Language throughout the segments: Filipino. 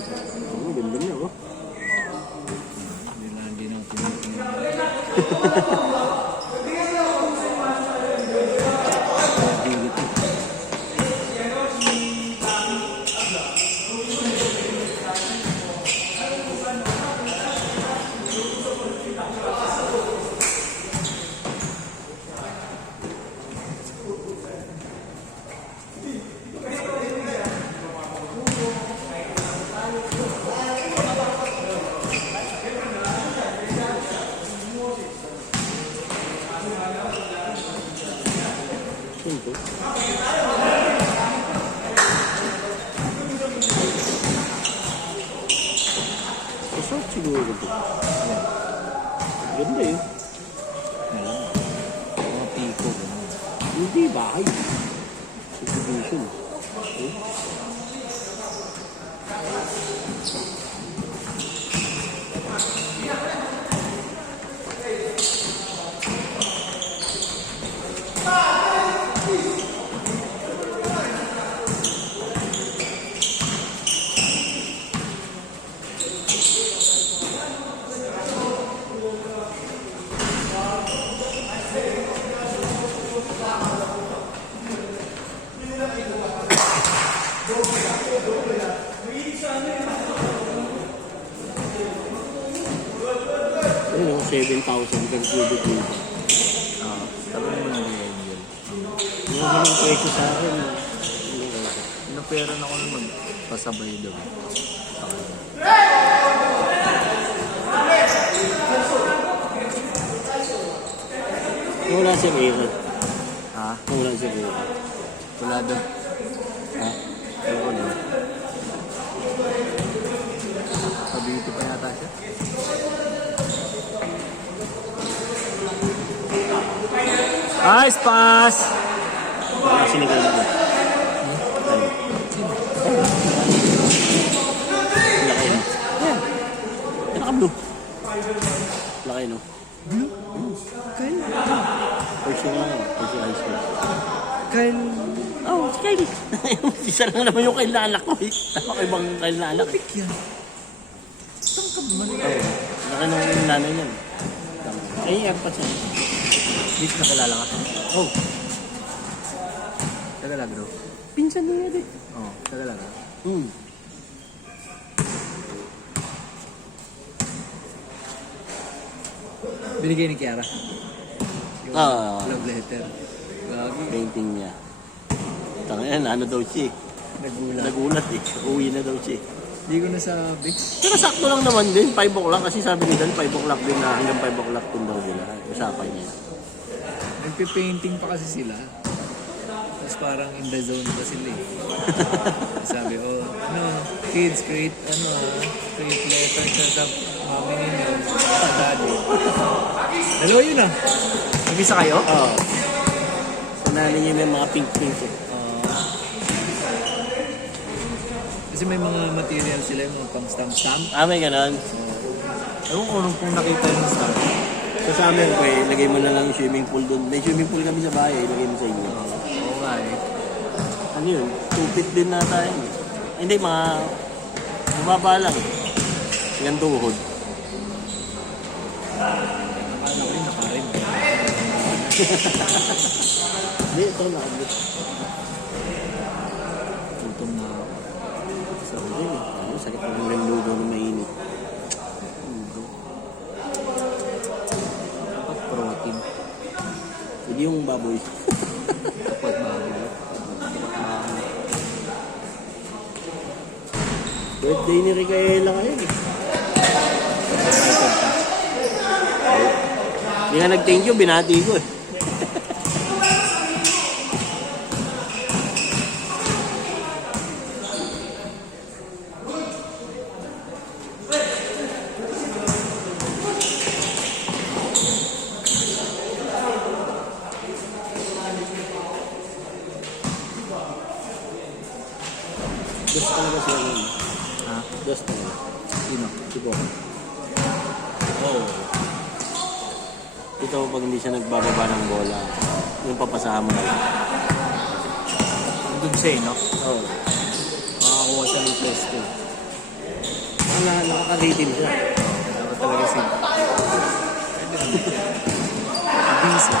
Ang ganda niya, oh. Hindi natin. Ito. Masarap siguro ito. Ganda eh. Mga piko. Hindi, bahay. Exhibition. Okay. Ayun, 7,000 per cubic meter. Talagang mo na rin yun. Yung ganun presyo sa akin. Pinapera na ako na magpasabay daw. Wala siya meron. Ha? Wala siya meron. Wala daw. Ha? Ewan ko daw. Pabito pa yata siya. Ice pass! Wala sinigal na ba? Laki no? Yan. Yan naka-blue. Laki no? Blue? Kyle? First year lang yun. First year high school. Kyle? Oh, si Kylie. Isa lang naman yung Kyle na anak ko eh. Tama ko ibang Kyle na anak eh. Yan. Tangkab man. Oo. Laki nung nanay niyan. Ay, airpods yan. Dito nakilala ka? Oh, Tagalag bro. pinsan niya din. Oo, tagalag ka. Binigay ni Kiara. Yung love letter. Lagi. Painting niya. Tangan, ano daw siya eh. Nagulat. Nagulat eh. Uwi na daw siya eh. Hindi ko nasabi. Pero sakto lang naman din, 5 o'clock. Kasi sabi ni Dan, 5 o'clock din na hanggang 5 o'clock din daw nila. Usapan niya. Nagpe-painting pa kasi sila. Tapos parang in the zone pa sila eh. Sabi, oh, ano, kids, create letter sa mami ninyo, sa daddy. Dalawa yun ah. Mag-isa kayo? Oo. Sa nanay niya may mga pink-pink eh. Kasi may mga material sila, yung mga pang stamp-stamp. Ah, may ganon. Ewan ko nung kung nakita yung stamp. So sa amin ko eh, lagay mo na lang yung swimming pool doon. May swimming pool kami sa bahay, lagay mo sa inyo. Oo nga eh. Ano yun? 2 feet din na tayo. Hindi, mga mababa lang. Hanggang tuhod. Akala ko rin nakarin. Hindi, ito na. Gutom na ako. Sabi din eh. Ano, sakit naman ng lugaw na mainit. Lugaw. Dapat protein. Hindi yung baboy. Dapat bago. Birthday ni Ricaela ngayon eh. Hindi nga nag-thank you, binati ko eh. Dos talaga siya ngayon. Ha? Dos talaga. Sino? Siguro. Oo. Ito pag hindi siya nagbababa ng bola, yung papasahan mo na lang. Doon siya eh, no? Oo. Makakuha siya ng pwesto. nakakaritim siya. Dapat talaga si... Busy.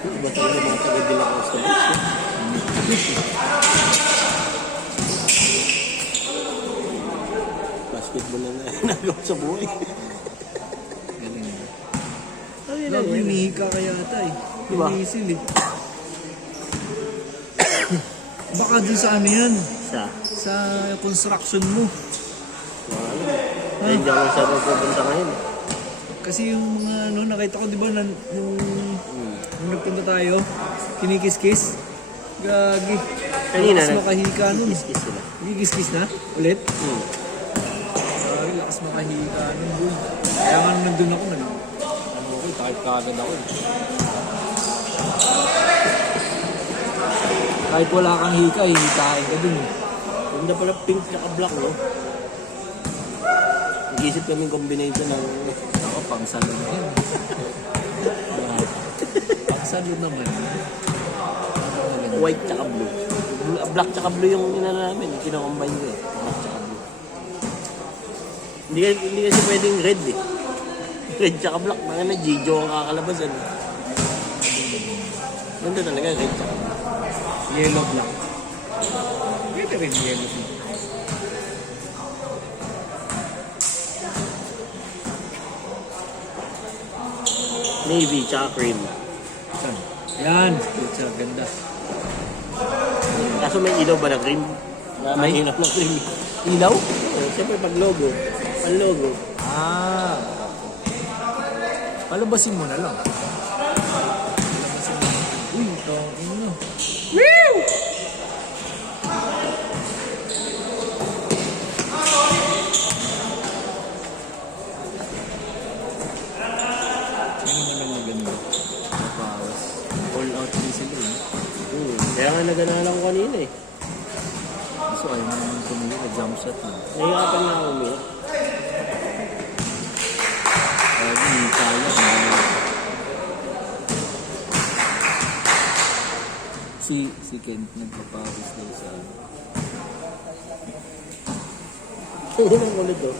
Iba talaga mga taga-dila ko sa basketball na nagawa sa buhay. Galing. Ay, Love, hinihika kaya ata eh. Diba? Hinihisil eh. Baka dun sa ano yan, sa construction mo. Kaya hindi ako sa pupunta ngayon. Kasi yung mga ano, nakita ko di ba nung nagpunta tayo, kinikis-kis. Gagi. Kanina lakas makahika nun. Kiss-kiss sila. Kikis-kis na? Ulit? Gagi, lakas makahika nun. Boy. Kaya nga nung nandun ako, takip ka agad ako eh. Kahit wala kang hika, hihikain ka dun eh. Ganda pala pink na ka-black, no? Nag-isip kami yung combination ng... Ako, pang-salon na yun. Pang-salon naman. White tsaka blue. Black tsaka blue yung inano namin. Kinakombine ko eh. Black tsaka blue. Hindi kasi pwedeng red eh. Red tsaka black. Mga na Gijo ang kakalabasan. Ganda talaga red tsaka black. Yellow black. Pwede rin yellow black. Navy tsaka cream. Saan? Yan. Pizza, ganda. Kaso may ilaw ba na cream? Na may hinap na cream. Ilaw? Siyempre pag logo. Pag logo. Ah. Palabasin mo na lang. Palabasin mo. Uy, ito. Ano? Woo! Ano naman maganda? Napawas. All out din sila eh. Kaya nga naganalan ko kanina eh. So ayaw mo naman tumili. Nag-jump shot na. Nahihirapan na ako umiyak. Hindi kaya. Si Kent nagpapawis daw sa Hindi naman ulit oh.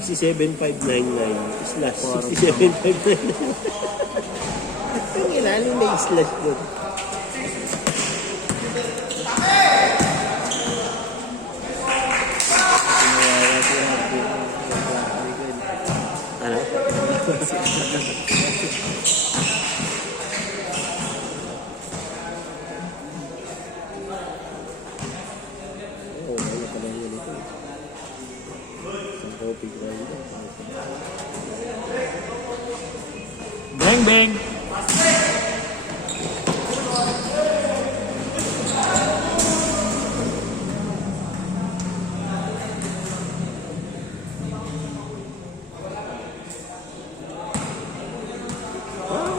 67599 slash 67599. Ang ilalim na yung slash doon. Ano? Oo, wala pala yun ito. Isang topic na yun. Bang Bang!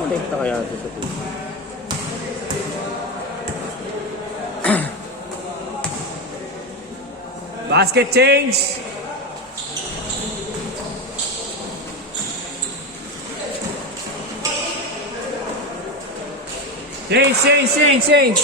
Connecta kaya ito sa tubig. Basket change! Change!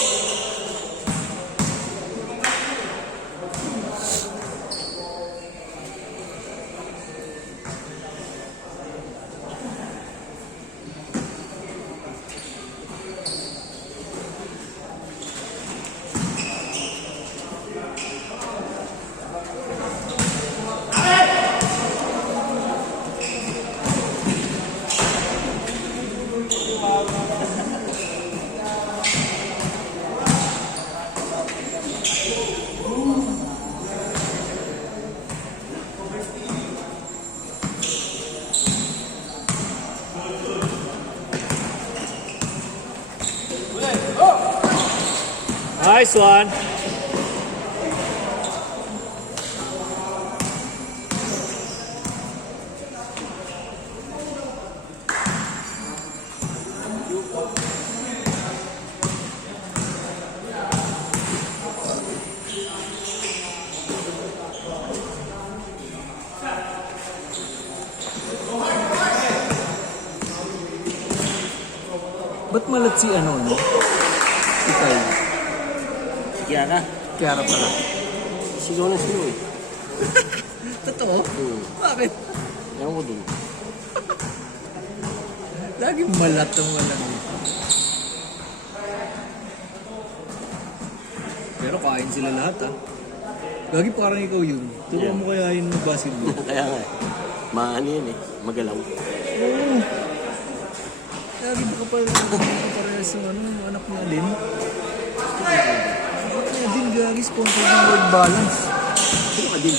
Nice one! Ba't malat si ano, no? Si Kai. Kaya ka, Kiara pala. sigaw na sigaw eh. Totoo? Hmm. Bakit? Ewan ko dun. Laging malat ang walang. Pero kain sila lahat ah. Lagi parang ikaw yun. Turuan Yeah. mo kaya yun ng basketball. Kaya nga eh. Maano yun eh. Magalaw. Oo. Lagi ba ka parehas ng ano, ng anak ni Alin? Anak ni Alin, gagi, sponsor ng World Balance. Sino ka din?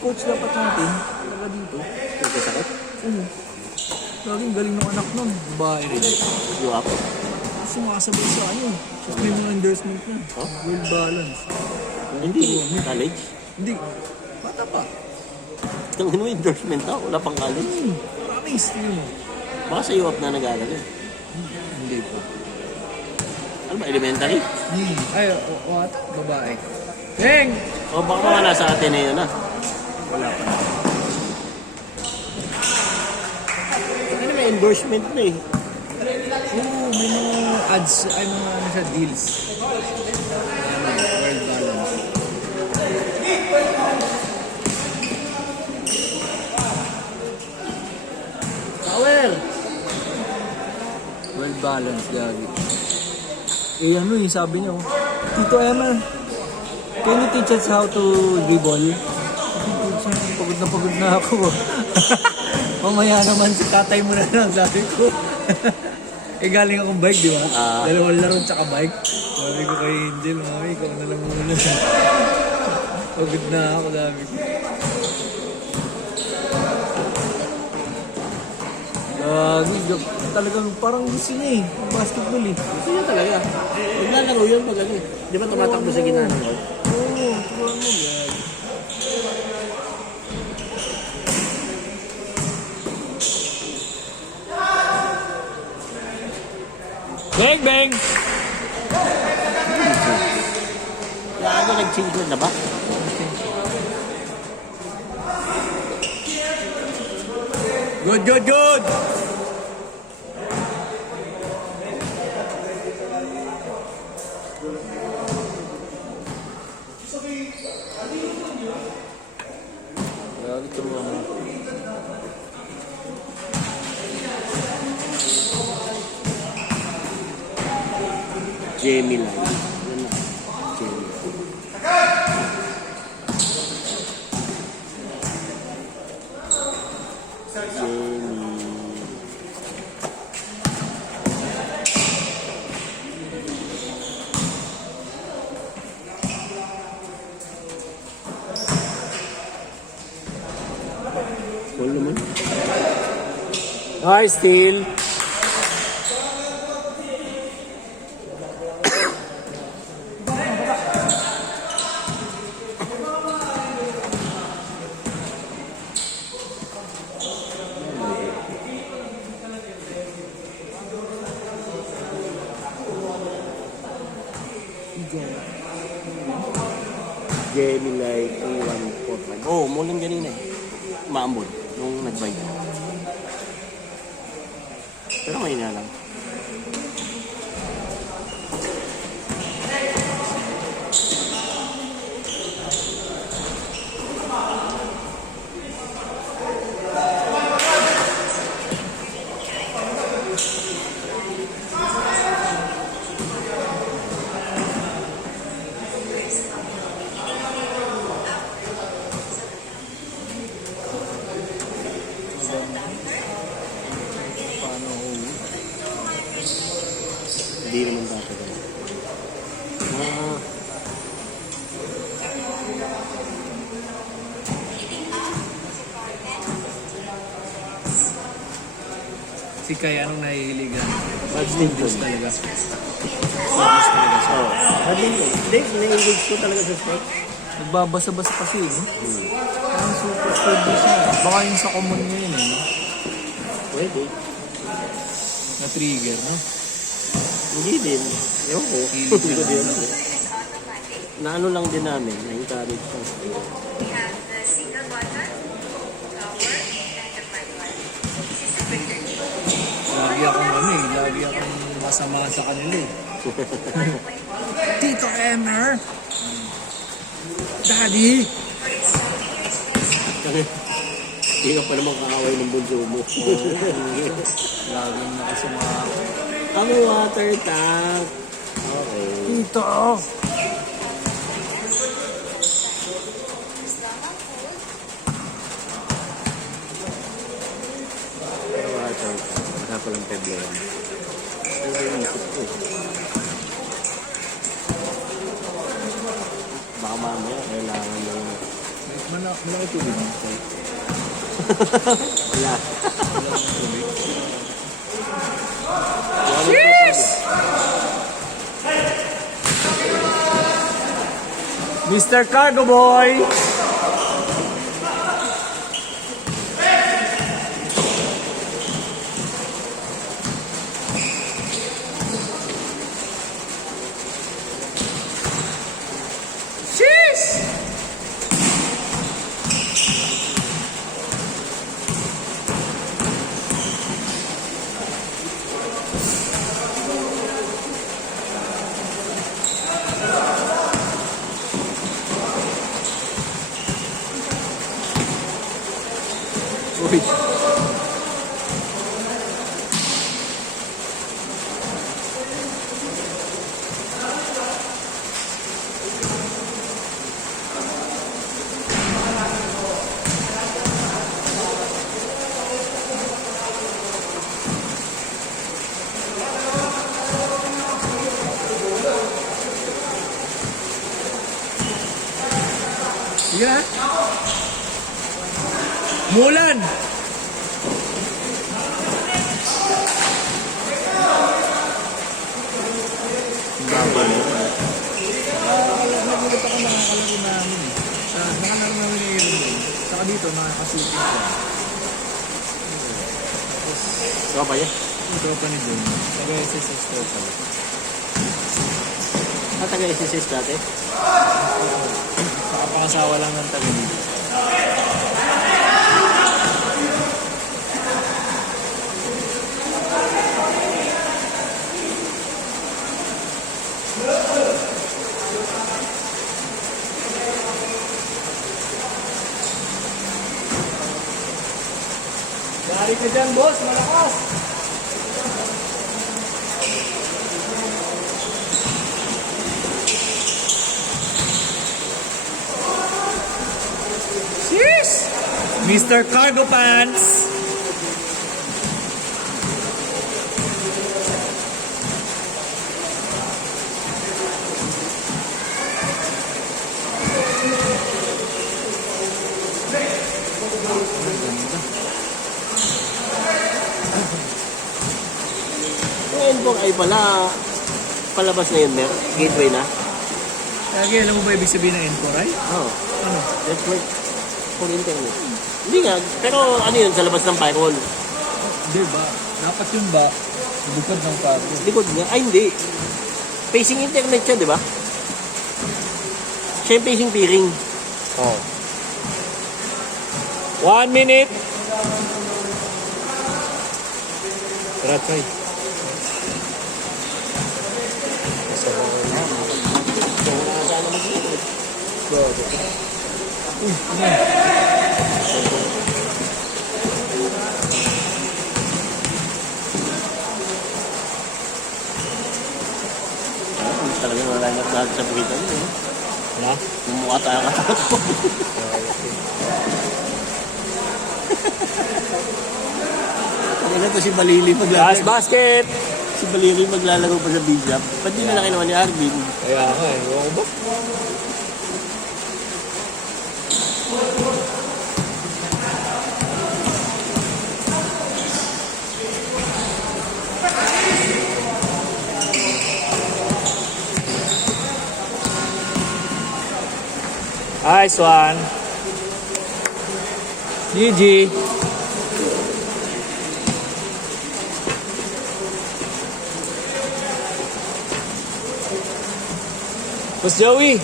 Coach dapat natin, talaga dito. Nagkasakit? Oo. Laging galing ng anak nun. Babae rin. Yung ako. Sumakasabay sa ano. Tapos may mga endorsement na. Huh? World Balance. Hindi. College? Hindi. Bata pa. Yung ano endorsement na? Wala pang college. Promise. Yun mo. Baka sa UAP na nag-aaral yun. Hindi po. Ano ba? Elementary? Ay, o ata. Babae. Beng! O baka mga nasa Ateneo na. Wala pa. Ano may endorsement na eh. Oo, may mga ads, ay mga ano siya, deals. World Balance. Power! World Balance, gagi. Eh ano eh, sabi niya, oh, Tito Emma, can you teach us how to dribble? Pagod na ako. Mamaya naman si tatay mo na lang, sabi ko. Eh galing akong bike, di ba? Dalawang laro tsaka bike. Sabi ko kay Angel, mami, ikaw na lang muna. Pagod na ako, sabi ko. Talagang parang gusto niya eh, basketball eh. Gusto niya talaga. Maglalaro yun pag ano eh. Di ba tumatakbo sa gitna ng court? Oo, turuan mo yan. Bang, bang! Kaya ano nag-change na ba? Good, good, good! Grabe ito mga. Jamie lang. Yan na. Jamie. Jamie. Cool naman. Nice steal. Jamie like 2145. Oh, mulan ganina eh. Maambon nung nag-bike. Pero may na lang. Hindi naman dapat. Si Kai, anong nahihiligan? Badminton. Talaga. Oo. Badminton. Hindi, na-engage ko talaga sa sport. Nagbabasa-basa kasi eh. No? Parang super studies na. Baka yung sa common niya yun eh. No? Pwede. Na-trigger, no? Hindi din. Ewan ko. Hindi Hindi ko din. din. Na ano lang din namin, na-encourage lang. We have the single button, flower, and the front one. This is a breaker. Lagi akong ano eh. Lagi akong kasama sa kanila eh. Tito Emer! Daddy! Kasi, hindi ka pa naman kaaway ng bunso mo. Laging nakasumaka. Kami water tank. Okay. Tito! Water tank. Wala palang problema. Ano ba yung isip ko? Baka mamaya kailangan ng... Malaki tubig mo. Wala. Cheers! Mr. Cargo Boy! Cheers! Uy. Sige na. Mulan! Baba na. Nagulat ako nakakalaro namin eh. Nakalaro namin ni Aaron doon. Saka dito, nakakasutin siya. Ikaw ba yan? Yung tropa ni John. Taga-SSS tropa. Taga-SSS dati? Saka pangasawa lang ng taga dito. Dari ka dyan, boss. Malakas! Cheers! Mr. Cargo Pants! Yung Enbong ay palabas na yun, Mer. Gateway na. Lagi, alam mo ba ibig sabihin ng Encoray? Oo. Ano? Network for internet. Hindi nga, pero ano yun, sa labas ng firewall. Hindi ba? Dapat yun ba? Bukod ng cargo. Likod nga. Ay, hindi. Facing internet siya, di ba? Siya yung facing peering. Oh. 1 minute! Tara, try. Talagang wala na lahat sa bukitan yun. Ha? Mumukha tayo katakot. Ano to si Balili Last maglalaro? basket! Si Balili maglalaro pa sa B-Shop. Ba't di na nakinuha ni Arvin? Kaya nga eh. Ewan ko ba? Nice one. GG. Mas Joey.